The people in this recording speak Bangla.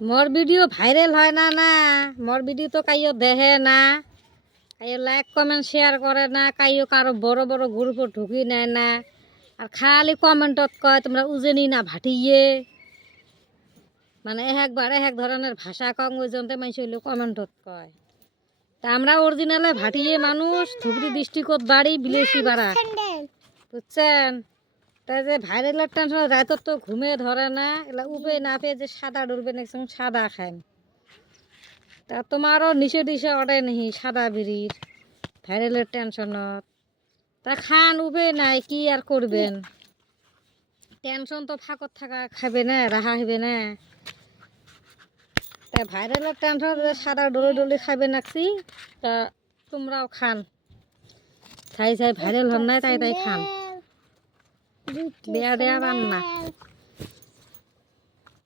মোর ভিডিও ভাইরাল হয় না না মোর ভিডিও তো কাইও দেখে না কাইও লাইক কমেন্ট শেয়ার করে না কাইও কারো বড় বড় গ্রুপে ঢুকি নেয় না আর খালি কমেন্টত কয় তোমরা উজেনি না ভাটিয়ে মানে এক ধরনের ভাষা কম ওই জন্যে মানুষ হইলো কমেন্টত কয় তা আমরা অরিজিনালে ভাটিয়ে মানুষ ধুবড়ি ডিস্ট্রিক্টত বাড়ি বিলেসি পাড়া বুঝছেন তাই যে ভাইরালের টেনশন রাতত তো ঘুমে ধরে না এলা উবে না পেয়ে যে সাদা ডুলবে একসঙ্গে সাদা খান তা তোমারও নিচে দিশে অডে নেই সাদা বিড়ির ভাইরালের টেনশনত তা খান উবে নাই কি আর করবেন টেনশন তো ফাঁকত থাকা খাবে না রাহা হইবে না তা ভাইরালের টেনশন সাদা ডলে ডলে খাবে নাকছি তা তোমরাও খান তাই ভাইরাল হন না তাই খান দেয়া দেয়া রান্না